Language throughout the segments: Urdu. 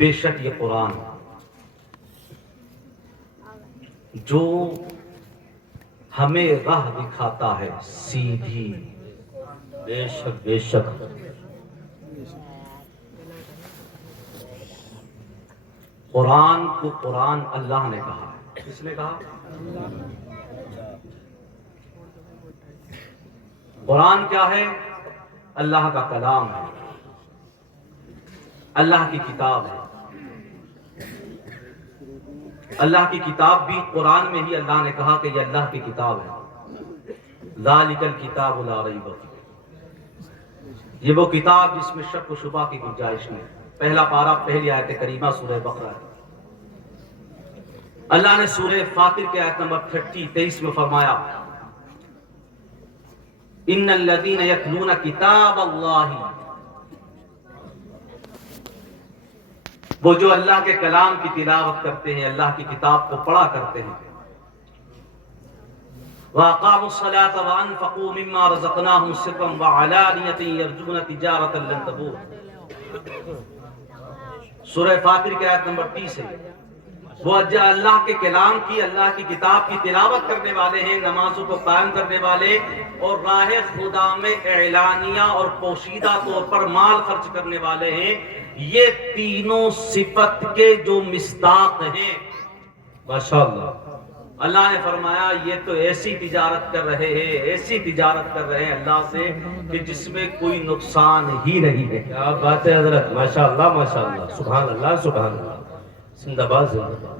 بے شک یہ قرآن جو ہمیں راہ دکھاتا ہے سیدھی، بے شک بے شک قرآن کو قرآن اللہ نے کہا ہے۔ کس نے کہا؟ قرآن کیا ہے؟ اللہ کا کلام ہے، اللہ کی کتاب ہے۔ اللہ کی کتاب بھی قرآن میں ہی اللہ نے کہا کہ یہ اللہ کی کتاب ہے۔ ذالک الکتاب لا ریب فیہ، یہ وہ کتاب جس میں شک و شبہ کی گنجائش نہیں۔ پہلا پارہ پہلی آیت کریمہ سورہ بقرہ ہے۔ اللہ نے سورہ فاطر کے آیت نمبر 23 میں فرمایا ان الذین یتلون کتاب اللہ، وہ جو اللہ کے کلام کی تلاوت کرتے ہیں، اللہ کی کتاب کو پڑھا کرتے ہیں، وَأَقَامُوا الصَّلَاةَ وَأَنفَقُوا مِمَّا رَزَقْنَاهُمْ سِرًّا وَعَلَانِيَةً يَرْجُونَ تِجَارَةً لَن تَبُورَ، سورہ فاطر کے آیت نمبر 30 ہے۔ وہ جو اللہ کے کلام کی، اللہ کی کتاب کی تلاوت کرنے والے ہیں، نمازوں کو قائم کرنے والے اور راہ خدا میں اعلانیہ اور پوشیدہ طور پر مال خرچ کرنے والے ہیں، یہ تینوں صفت کے جو مصداق ہیں، ماشاءاللہ اللہ نے فرمایا یہ تو ایسی تجارت کر رہے ہیں، ایسی تجارت کر رہے ہیں اللہ سے کہ جس میں کوئی نقصان ہی نہیں ہے۔ کیا بات ہے حضرت، ماشاءاللہ ماشاءاللہ، سبحان اللہ سبحان اللہ، زندہ باد زندہ باد۔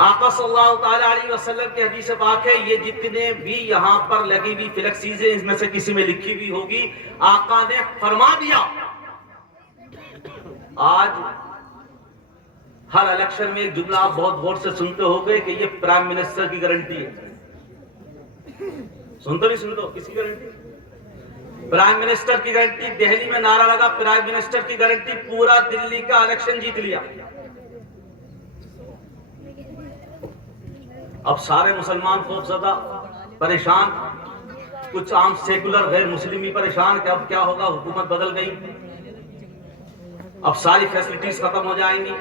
آقا صلی اللہ تعالیٰ علیہ وسلم کی حدیث پاک ہے، یہ جتنے بھی یہاں پر لگی ہوئی فلیکسیزیں اس میں سے کسی میں لکھی بھی ہوگی، آقا نے فرما دیا۔ آج ہر الیکشن میں ایک جملہ آپ بہت غور سے سنتے ہو گئے کہ یہ پرائم منسٹر کی گارنٹی ہے۔ سنتے نہیں سنتے ہو؟ کس کی گارنٹی؟ پرائم منسٹر کی گارنٹی۔ دہلی میں نعرہ لگا پرائم منسٹر کی گارنٹی، پورا دلی کا الیکشن جیت لیا۔ اب سارے مسلمان خوف زدہ، پریشان، کچھ عام سیکولر غیر مسلم بھی پریشان کہ اب کیا ہوگا، حکومت بدل گئی، اب ساری فیسلٹیز ختم ہو جائیں گی،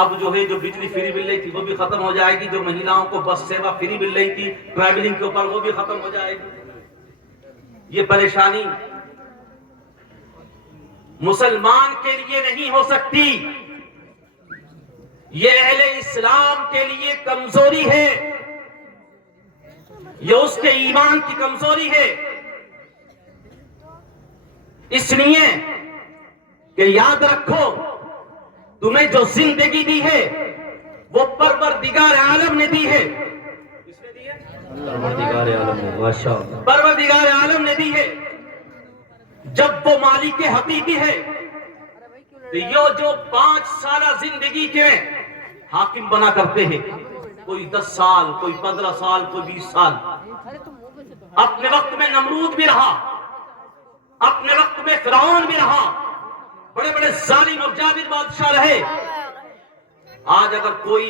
اب جو ہے جو بجلی فری مل رہی تھی وہ بھی ختم ہو جائے گی، جو مہیلاؤں کو بس سیوا فری مل رہی تھی ٹریولنگ کے اوپر وہ بھی ختم ہو جائے گی۔ یہ پریشانی مسلمان کے لیے نہیں ہو سکتی، یہ اہل اسلام کے لیے کمزوری ہے، یہ اس کے ایمان کی کمزوری ہے۔ اس لیے کہ یاد رکھو تمہیں جو زندگی دی ہے وہ پروردگار عالم نے دی ہے۔ کس نے دی ہے؟ پروردگار عالم نے، ماشاءاللہ پروردگار عالم نے دی ہے۔ جب وہ مالک حقیقی ہے تو یہ جو 5 سالہ زندگی کے حاکم بنا کرتے ہیں، کوئی 10 سال، کوئی 15 سال، کوئی 20 سال، اپنے وقت میں نمرود بھی رہا، اپنے وقت میں فرعون بھی رہا، بڑے بڑے ظالم اور جابر بادشاہ رہے۔ آج اگر کوئی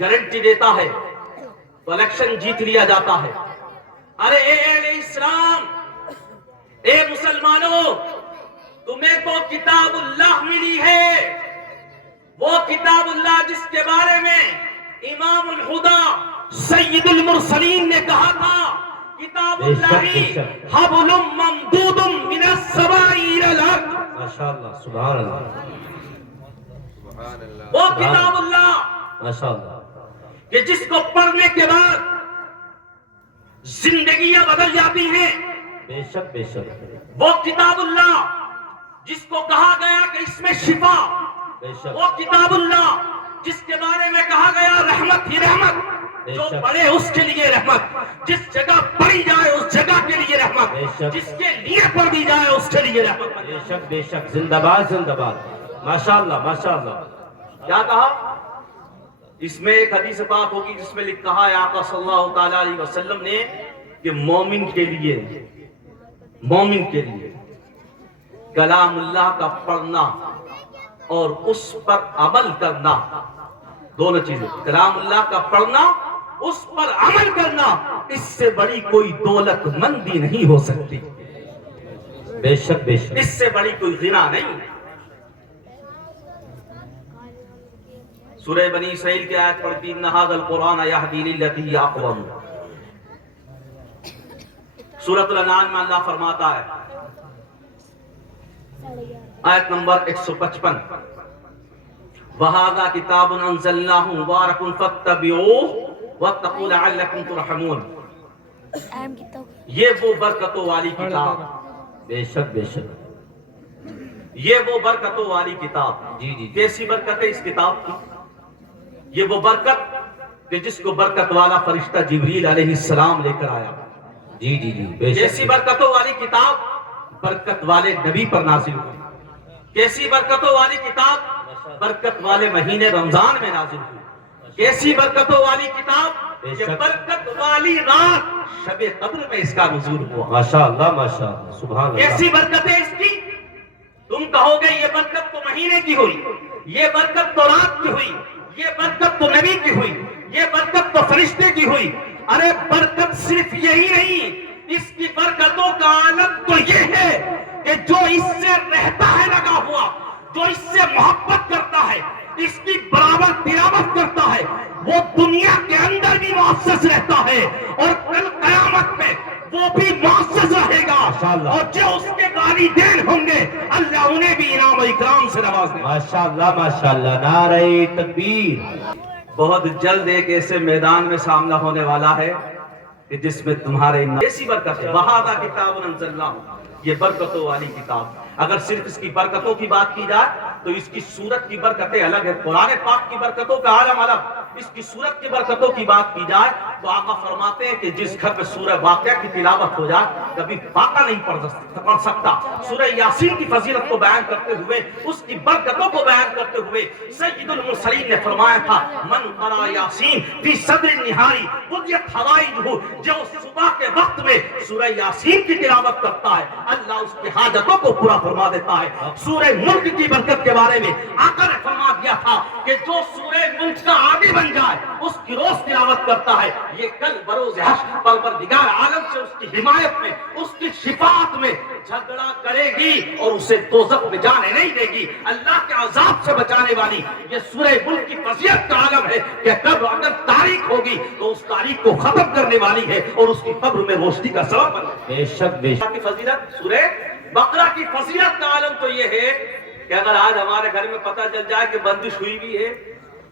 گارنٹی دیتا ہے تو الیکشن جیت لیا جاتا ہے۔ ارے اے اہل اسلام، اے مسلمانوں، تمہیں تو کتاب اللہ ملی ہے، وہ کتاب اللہ جس کے بارے میں امام الہدی سید المرسلین نے کہا تھا کتاب اللہ حبل ممدود من السماء الى الارض، ماشاءاللہ سبحان اللہ، وہ کتاب اللہ ماشاءاللہ کہ جس کو پڑھنے کے بعد زندگیاں بدل جاتی ہیں، بے شک بے شک، وہ کتاب اللہ جس کو کہا گیا کہ اس میں شفا، بے شک، وہ کتاب اللہ جس کے بارے میں کہا گیا رحمت ہی رحمت، جو پڑھے اس کے لیے رحمت، جس جگہ پڑھی جائے اس جگہ کے لیے رحمت، جس کے لیے پڑھی جائے اس کے لیے رحمت۔ بے شک بے شک، زندہ باد زندہ باد، ماشاءاللہ ماشاءاللہ۔ کیا کہا؟ اس میں ایک حدیث پاک ہوگی جس میں لکھا ہے آقا صلی اللہ تعالیٰ علیہ وسلم نے کہ مومن کے لیے کلام اللہ کا پڑھنا اور اس پر عمل کرنا، دونوں چیزیں، کلام اللہ کا پڑھنا، اس پر عمل کرنا، اس سے بڑی کوئی دولت مندی نہیں ہو سکتی، بے شک بے شک، اس سے بڑی کوئی غنا نہیں۔ سورہ بنی اسرائیل کی آیت پڑھتی ان ھذا القرآن یہدی للتی ہی اقوم. سورۃ الانعام میں اللہ فرماتا ہے آیت نمبر 155 وَهَذَا كِتَابٌ أَنزَلْنَاهُ مُبَارَكٌ فَاتَّبِعُوهُ وَاتَّقُوا لَعَلَّكُمْ تُرْحَمُونَ. یہ وہ برکتوں والی کتاب، بے شک بے شک. یہ وہ برکتوں والی کتاب. جی جی. کیسی برکت ہے اس کتاب کی؟ یہ وہ برکت کہ جس کو برکت والا فرشتہ جبریل علیہ السلام لے کر آیا. جی جی جی بے شک. کیسی برکتوں والی کتاب؟ برکت والے نبی پر نازل ہوئی. کیسی برکتوں والی کتاب؟ برکت والے مہینے رمضان میں نازل ہوئی. کیسی برکتوں والی کتاب؟ یہ برکت والی رات شب قدر میں اس کا نزول ہوا. ماشاءاللہ ماشاءاللہ سبحان اللہ. کیسی برکت ہے اس کی؟ تم کہو گے یہ برکت تو مہینے کی ہوئی، یہ برکت تو رات کی ہوئی، یہ برکت تو نبی کی ہوئی، یہ برکت تو فرشتے کی ہوئی. ارے برکت صرف یہی نہیں، اس کی برکتوں کا عالم تو یہ ہے کہ جو اس سے رہتا ہے لگا ہوا، جو اس سے محبت کرتا ہے، اس کی برابر تلاوت کرتا ہے، وہ دنیا کے اندر بھی معزز رہتا ہے اور کل قیامت میں وہ بھی معزز رہے گا. اور جو اس کے والدین ہوں گے اللہ انہیں بھی انعام و اکرام سے نواز دے. ماشاءاللہ ماشاءاللہ نعرہ تکبیر. بہت جلد ایک ایسے میدان میں سامنا ہونے والا ہے کہ جس میں تمہارے ایسی برکت ہے. وَهَذَا كِتَابٌ أَنزَلْنَاهُ، یہ برکتوں والی کتاب. اگر صرف اس کی برکتوں کی بات کی جائے تو اس کی صورت کی برکتیں الگ ہے. قرآن پاک کی برکتوں کا عالم الگ. اس کی صورت کی برکتوں کی بات کی جائے تو آقا فرماتے ہیں کہ جس گھر میں سورہ واقعہ کی تلاوت ہو جائے کبھی فاقہ نہیں پڑھ سکتا. سورہ یاسین کی فضیلت کو بیان کرتے ہوئے، اس کی برکتوں کو بیان کرتے ہوئے سید المرسلین نے فرمایا تھا من قرأ یاسین فی صدر النہاری قضیت حوائجہ، جو صبح کے وقت میں سورہ یاسین کی تلاوت کرتا ہے اللہ اس کی حاجتوں کو پورا فرما دیتا ہے. سورہ ملک کی برکت کے بارے میں آقا نے فرما دیا تھا کہ جو سورہ ملک کا عادی بن جائے اس کی روز تلاوت کرتا ہے یہ کل بروز حشر پروردگار عالم سے اس کی حمایت میں، اس کی شفاعت میں جھگڑا کرے گی اور اسے دوزخ میں جانے نہیں دے گی. اللہ کے عذاب سے بچانے والی یہ سورہ ملک کی فضیلت کا عالم ہے کہ قبر اگر تاریخ ہوگی تو اس تاریخ کو ختم کرنے والی ہے اور اس کی قبر میں روشنی کا سبب بنے. بے شک بے شک. کی فضیلت سورہ بقرہ کی فضیلت کا عالم تو یہ ہے کہ اگر آج ہمارے گھر میں پتہ چل جائے کہ بندش ہوئی بھی ہے،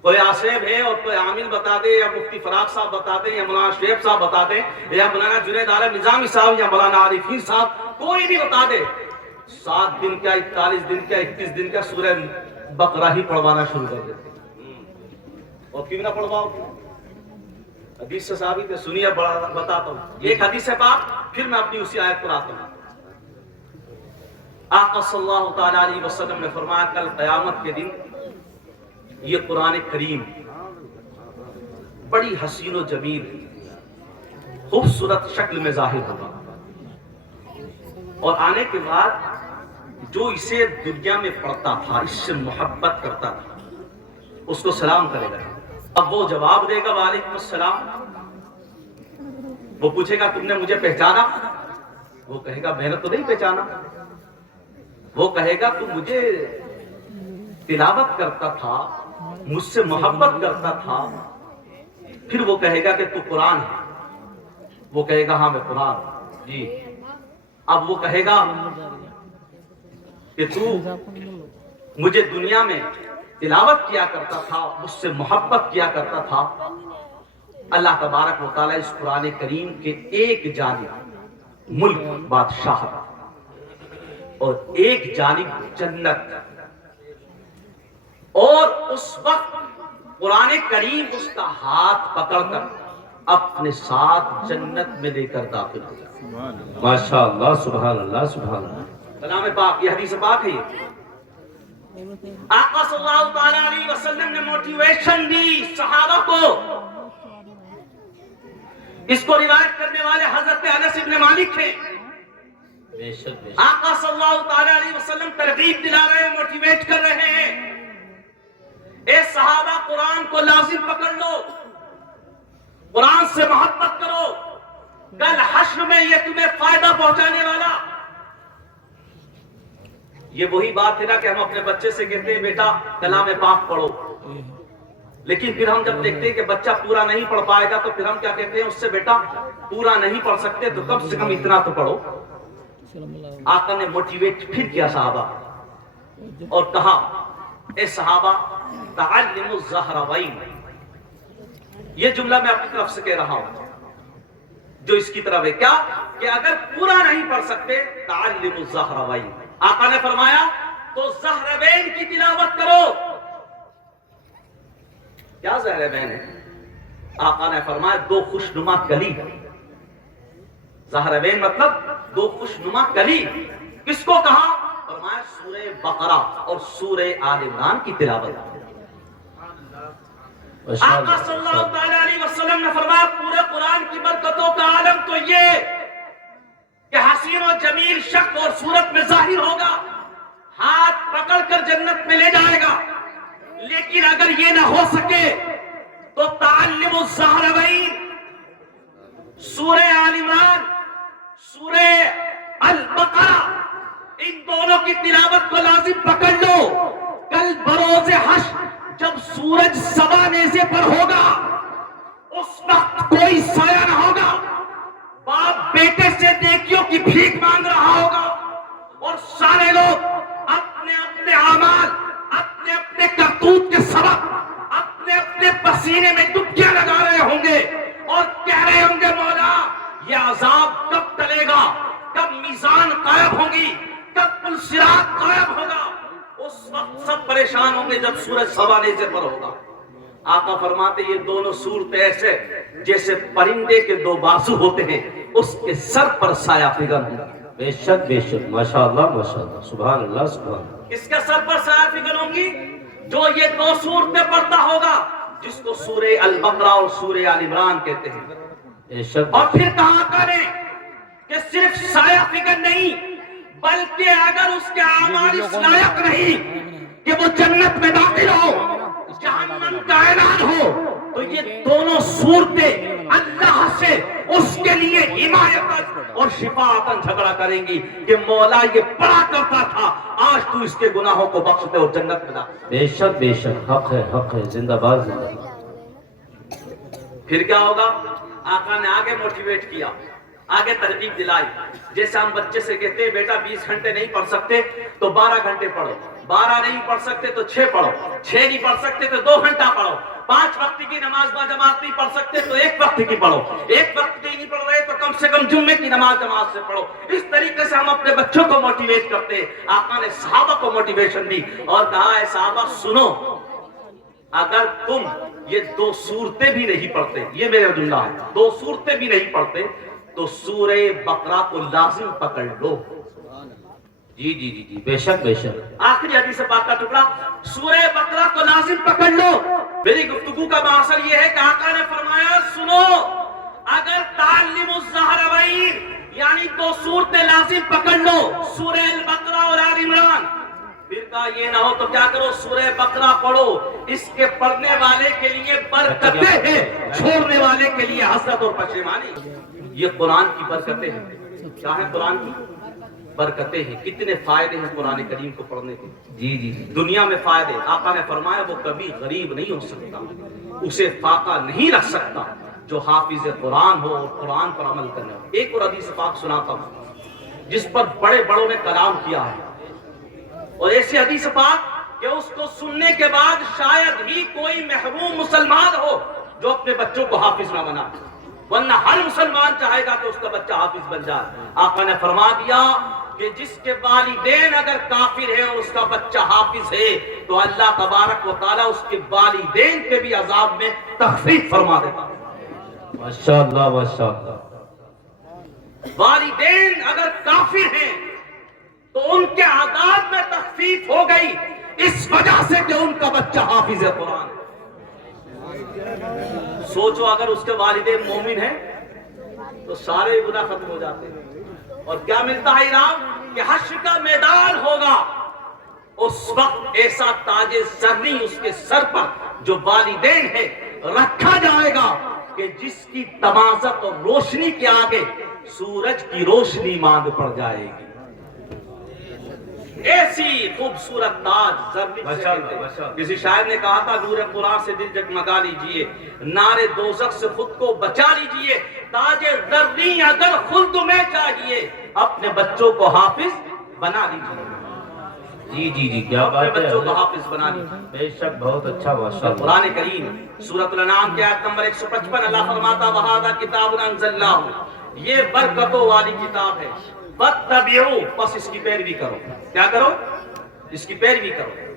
کوئی آصف ہے اور کوئی عامل بتا دے یا مفتی فراق صاحب بتا دے یا مولانا شعیب صاحب بتا دے یا مولانا جنید عالم نظامی صاحب یا مولانا عارفین صاحب کوئی بھی بتا دے 7 دن کا 41 دن کا 21 دن کا سورہ بقرہ ہی پڑھوانا شروع کر دیتے. اور کیوں نہ پڑھواؤ؟ حدیث سے ثابت ہے. سنیے بتاتا ہوں ایک حدیث پاک، پھر میں اپنی اسی آیت پر آتا ہوں. آقا صلی اللہ تعالیٰ علیہ وسلم نے فرمایا کل قیامت کے دن یہ قرآن کریم بڑی حسین و جمیل خوبصورت شکل میں ظاہر ہوگا اور آنے کے بعد جو اسے دنیا میں پڑھتا تھا، اس سے محبت کرتا تھا، اس کو سلام کرے گا. اب وہ جواب دے گا وعلیکم السلام. وہ پوچھے گا تم نے مجھے پہچانا؟ وہ کہے گا میں نے تو نہیں پہچانا. وہ کہے گا تو مجھے تلاوت کرتا تھا، مجھ سے محبت کرتا تھا. پھر وہ کہے گا کہ تو قرآن ہے. وہ کہے گا ہاں میں قرآن جی. اب وہ کہے گا کہ تو مجھے دنیا میں تلاوت کیا کرتا تھا، مجھ سے محبت کیا کرتا تھا. اللہ تبارک و تعالیٰ اس قرآن کریم کے ایک جانب ملک بادشاہت اور ایک جانب جنت، اور اس وقت قرآن کریم اس کا ہاتھ پکڑ کر اپنے ساتھ جنت میں لے کر داخل ہو جائے. ماشاءاللہ سبحان اللہ سبحان اللہ. کلام پاک یہ حدیث پاک ہے. آقا صلی اللہ تعالیٰ علیہ وسلم نے موٹیویشن دی صحابہ کو. اس کو روایت کرنے والے حضرت انس ابن مالک ہیں. آقا صلی اللہ تعالیٰ علیہ وسلم ترغیب دلا رہے ہیں، موٹیویٹ کر رہے ہیں. اے صحابہ قرآن کو لازم پکڑ لو، قرآن سے محبت کرو، کل حشر میں یہ تمہیں فائدہ پہنچانے والا. یہ وہی بات ہے نا کہ ہم اپنے بچے سے کہتے ہیں بیٹا کلام پاک پڑھو. لیکن پھر ہم جب دیکھتے ہیں کہ بچہ پورا نہیں پڑھ پائے گا تو پھر ہم کیا کہتے ہیں اس سے بیٹا پورا نہیں پڑھ سکتے تو کم سے کم اتنا تو پڑھو. آقا نے موٹیویٹ پھر کیا صحابہ اور کہا اے صحابہ تعلموا الزہراوین. یہ جملہ میں اپنی طرف سے کہہ رہا ہوں جو اس کی طرف ہے کیا کہ اگر پورا نہیں پڑھ سکتے تعلموا الزہراوین. آقا نے فرمایا تو زہراوین کی تلاوت کرو. کیا زہراوین ہے؟ آقا نے فرمایا دو خوشنما کلی. زہراوین مطلب دو خوشنما کلی. کس کو کہا؟ فرمایا سورہ بقرہ اور سورہ آل عمران کی تلاوت. آقا صلی اللہ علیہ وسلم نے فرمایا پورے قرآن کی برکتوں کا عالم تو یہ کہ حسین و جمیل شکل اور صورت میں ظاہر ہوگا, ہاتھ پکڑ کر جنت میں لے جائے گا. لیکن اگر یہ نہ ہو سکے تو تعلموا الزہراوین, سورہ آل عمران, سورہ البقرہ, ان دونوں کی تلاوت کو لازم پکڑ لو. کل بروز حشر جب سورج سوا نیزے پر ہوگا اس وقت کوئی سایہ نہ ہوگا. باپ بیٹے سے نیکیوں کی بھیک مانگ رہا ہوگا اور سارے لوگ اپنے اپنے اعمال, اپنے اپنے کرتوت کے سبب اپنے اپنے پسینے میں ڈبکیاں لگا رہے ہوں گے اور کہہ رہے ہوں گے مولا یہ عذاب کب ٹلے گا, کب میزان قائم ہوگی, کب پل صراط قائم ہوگا. اس وقت سب پریشان ہوں گے جب سورج سوا نیزے پر ہوگا. آقا فرماتے یہ دونوں صورتیں ایسے جیسے پرندے کے دو بازو ہوتے ہیں, اس کے سر پر سایہ فگن ہوگا. بے شک بے شک, ماشاءاللہ ماشاءاللہ, سبحان اللہ سبحان اللہ. اس کے سر پر سایہ فگن ہوں گی جو یہ دو صورتیں پڑھتا ہوگا جس کو سورہ البقرہ اور سورہ آل عمران کہتے ہیں. بے شک. اور پھر کہا آقا نے کہ صرف سایہ فگن نہیں بلکہ اگر اس کے اعمال اس لائق نہیں کہ وہ جنت میں داخل ہو, جہنم کا اعلان ہو, تو یہ دونوں صورتیں اللہ سے اس کے لیے حمایت اور شفاعتاً جھگڑا کریں گی کہ مولا یہ پڑھا کرتا تھا, آج تو اس کے گناہوں کو بخش دے اور جنت میں داخل. بے شک بے شک, حق ہے حق ہے, زندہ باد زندہ باد. پھر کیا ہوگا؟ آقا نے آگے موٹیویٹ کیا, آگے ترغیب دلائی. جیسے ہم بچے سے کہتے ہیں بیٹا 20 گھنٹے نہیں پڑھ سکتے تو 12 گھنٹے پڑھو, 12 نہیں پڑھ سکتے تو 6 پڑھو, 6 نہیں پڑھ سکتے تو 2 گھنٹہ پڑھو, 5 وقت کی نماز با جماعت نہیں پڑھ سکتے تو 1 وقت کی پڑھو, 1 وقت کی نہیں پڑھ رہے تو کم سے کم جمعے کی نماز جماعت سے پڑھو. اس طریقے سے ہم اپنے بچوں کو موٹیویٹ کرتے ہیں. آقا نے صحابہ کو موٹیویشن دی اور کہا اے صحابہ سنو, اگر تم یہ 2 صورتیں بھی نہیں پڑھتے, یہ میرا جملہ ہے, 2 صورتیں بھی نہیں پڑھتے تو سورہ بقرہ کو لازم پکڑ لو. جی جی جی جی, بے شک بے شک. آخری حدیث پاک کا ٹکڑا سورہ بقرہ کو لازم پکڑ لو. میری گفتگو کا مقصد یہ ہے کہ آقا نے فرمایا سنو, اگر تعلموا الزہراوین یعنی 2 صورتیں لازم پکڑ لو, سورہ البقرہ اور آل عمران. پھر کہا یہ نہ ہو تو کیا کرو, سورہ بقرہ پڑھو, اس کے پڑھنے والے کے لیے برکتیں ہیں, چھوڑنے والے کے لیے حسرت اور پشیمانی. یہ قرآن کی برکتیں ہیں. کیا ہے قرآن کی برکتیں ہیں؟ کتنے فائدے ہیں قرآن کریم کو پڑھنے کے. جی جی, دنیا میں فائدے. آقا نے فرمایا وہ کبھی غریب نہیں ہو سکتا, اسے فاقہ نہیں رکھ سکتا جو حافظ قرآن ہو اور قرآن پر عمل کرنے ہو. ایک اور حدیث پاک سناتا ہوں جس پر بڑے بڑوں نے کلام کیا ہے, اور ایسی حدیث پاک کہ اس کو سننے کے بعد شاید ہی کوئی محروم مسلمان ہو جو اپنے بچوں کو حافظ نہ بنا, ورنہ ہر مسلمان چاہے گا کہ اس کا بچہ حافظ بن جائے. آقا نے فرما دیا کہ جس کے والدین اگر کافر ہیں اور اس کا بچہ حافظ ہے تو اللہ تبارک و تعالی اس کے والدین کے بھی عذاب میں تخفیف فرما دیتا. ماشاءاللہ ماشاءاللہ. والدین اگر کافر ہیں تو ان کے عذاب میں تخفیف ہو گئی اس وجہ سے کہ ان کا بچہ حافظ قرآن ہے. سوچو اگر اس کے والدین مومن ہیں تو سارے گناہ ختم ہو جاتے ہیں. اور کیا ملتا ہے انعام کہ حشر کا میدان ہوگا, اس وقت ایسا تاج زرنی اس کے سر پر جو والدین ہے رکھا جائے گا کہ جس کی تمازت اور روشنی کے آگے سورج کی روشنی ماند پڑ جائے گی. ایسی خوبصورت تاج زرنی سے ماشاءاللہ، کہتے ہیں۔ ماشاءاللہ۔ کسی شاعر نے کہا تھا نور قرآن سے دل جگمگا لیجئے، نار دوزخ سے خود کو بچا لیجئے، تاج زرنی اگر خلد میں چاہیے اپنے بچوں کو حافظ بنا لیجئے، جی جی جی کیا اپنے بات ہے بچوں کو حضرت۔ حافظ بنا لیجئے۔ بے شک بہت اچھا ماشاءاللہ۔ قرآن کریم سورۃ الانعام کی آیت نمبر 155 اللہ فرماتا وَهَذَا كِتَابٌ أَنزَلْنَاهُ، یہ برکتوں والی کتاب ہے، فَاتَّبِعُوا، بس اس کی پیروی کرو۔ کیا کرو؟ اس کی پیروی کرو۔